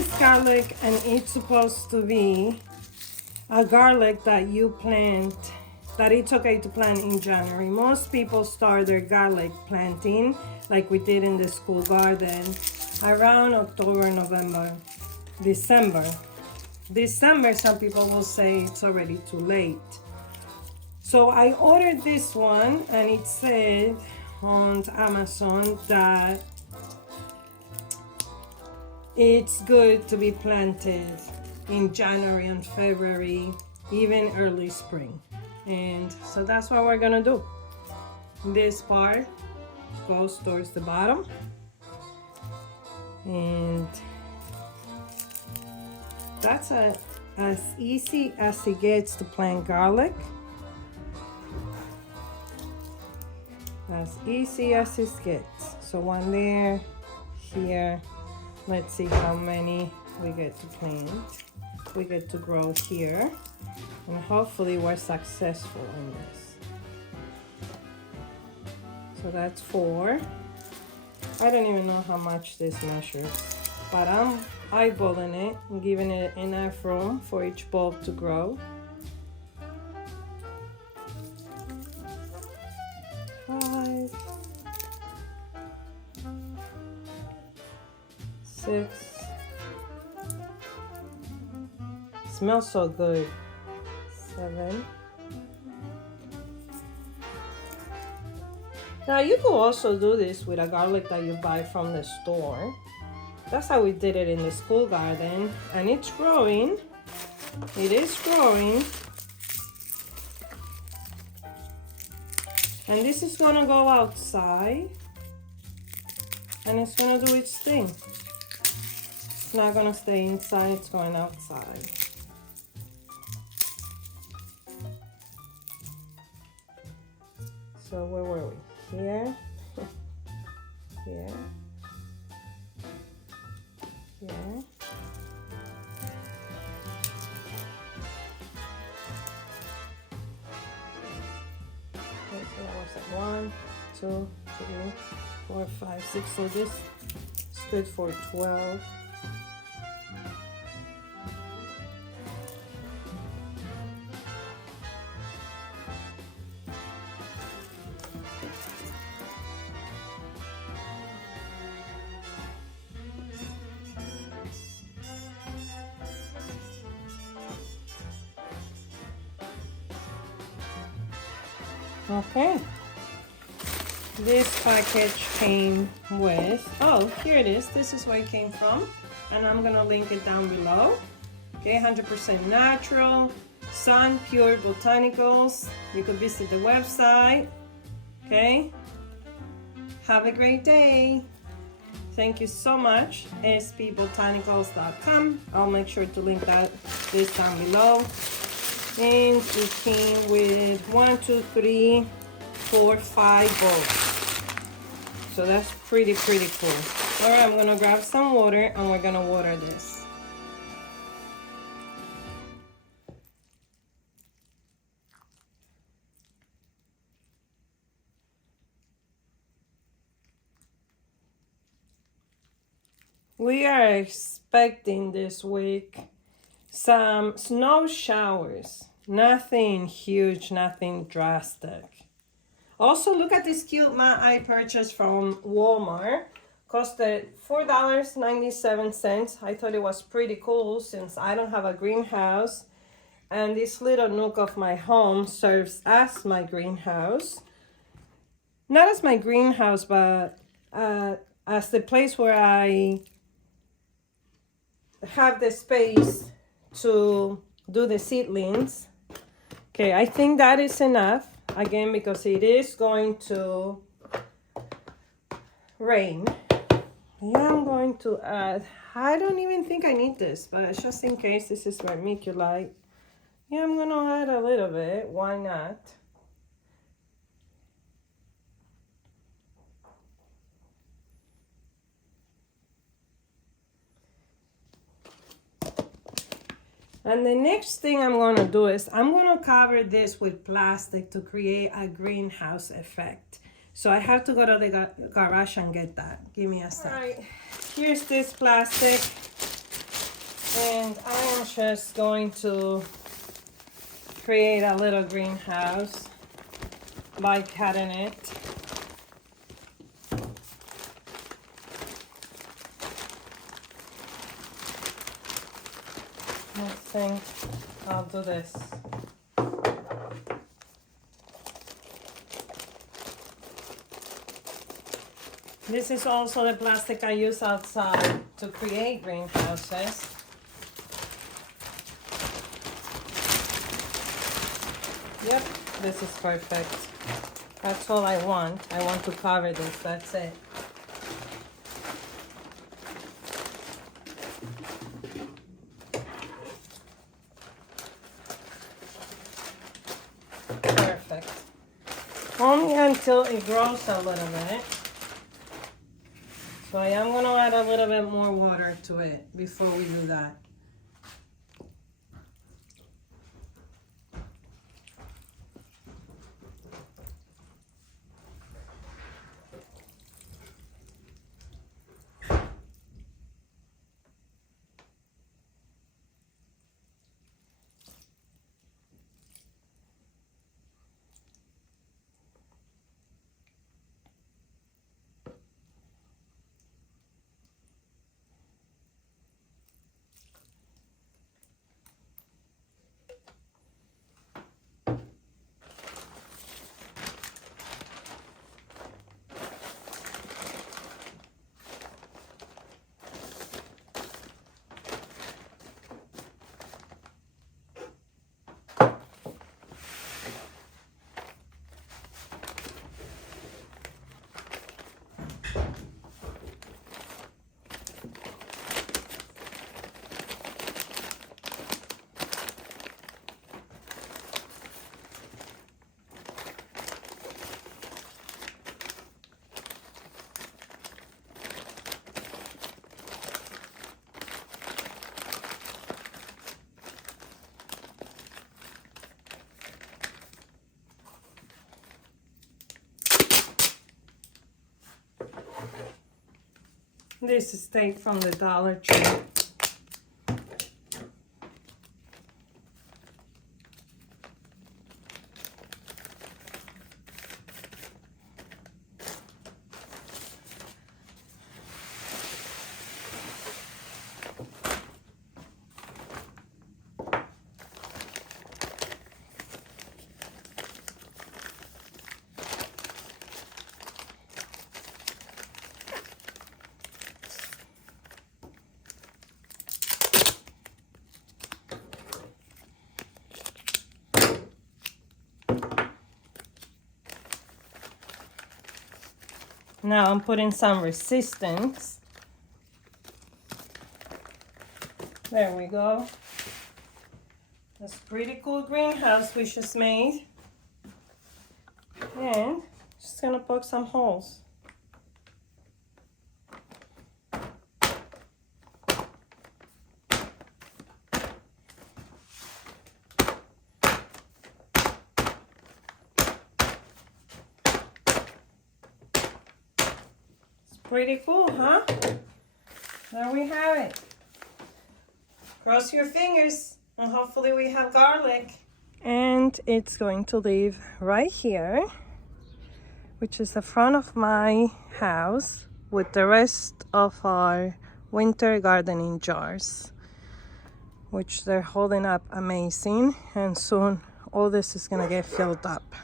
is garlic, and it's supposed to be a garlic that you plant, that it's okay to plant in January. Most people start their garlic planting like we did in the school garden around October, November, December. December, some people will say it's already too late. So I ordered this one, and it said on Amazon that it's good to be planted in January and February, even early spring. And so that's what we're gonna do. This part goes towards the bottom, and that's as easy as it gets to plant garlic. As easy as it gets. So one there, here. Let's see how many we get to plant. We get to grow here. And hopefully we're successful in this. So that's 4. I don't even know how much this measures, but I'm eyeballing it and giving it enough room for each bulb to grow. 5, 6. Smells so good. 7. Now you could also do this with a garlic that you buy from the store. That's how we did it in the school garden, and it's growing. It is growing. And this is gonna go outside, and it's gonna do its thing. It's not gonna stay inside, it's going outside. So where were we? Here, here, here. Okay, so that was like 1, 2, 3, 4, 5, 6. So this is good for 12. Okay, this package came with, oh, here it is. This is where it came from, and I'm gonna link it down below. Okay, 100% natural, sun pure botanicals. You could visit the website. Okay, have a great day. Thank you so much. spbotanicals.com. I'll make sure to link this down below. And it came with 1, 2, 3, 4, 5 bulbs. So that's pretty cool. All right, I'm gonna grab some water, and we're gonna water this. We are expecting this week some snow showers. Nothing huge, nothing drastic. Also, look at this cute mat I purchased from Walmart. Costed $4.97. I thought it was pretty cool since I don't have a greenhouse. And this little nook of my home serves as my greenhouse. Not as my greenhouse, but as the place where I have the space to do the seedlings. Okay, I think that is enough, again, because it is going to rain. Yeah, I'm going to add, I don't even think I need this, but just in case, this is vermiculite. Yeah, I'm gonna add a little bit, why not? And the next thing I'm gonna do is I'm gonna cover this with plastic to create a greenhouse effect. So I have to go to the garage and get that. Give me a sec. All right, here's this plastic. And I am just going to create a little greenhouse by cutting it. I think I'll do this. This is also the plastic I use outside to create greenhouses. Yep, this is perfect. That's all I want. I want to cover this, that's it. Perfect. Only until it grows a little bit. So I am going to add a little bit more water to it before we do that. This is take from the Dollar Tree. Now I'm putting some resistance. There we go. That's a pretty cool greenhouse we just made. And just gonna poke some holes. Pretty cool, huh? There we have it. Cross your fingers and hopefully we have garlic. And it's going to live right here, which is the front of my house with the rest of our winter gardening jars, which they're holding up amazing. And soon all this is gonna get filled up.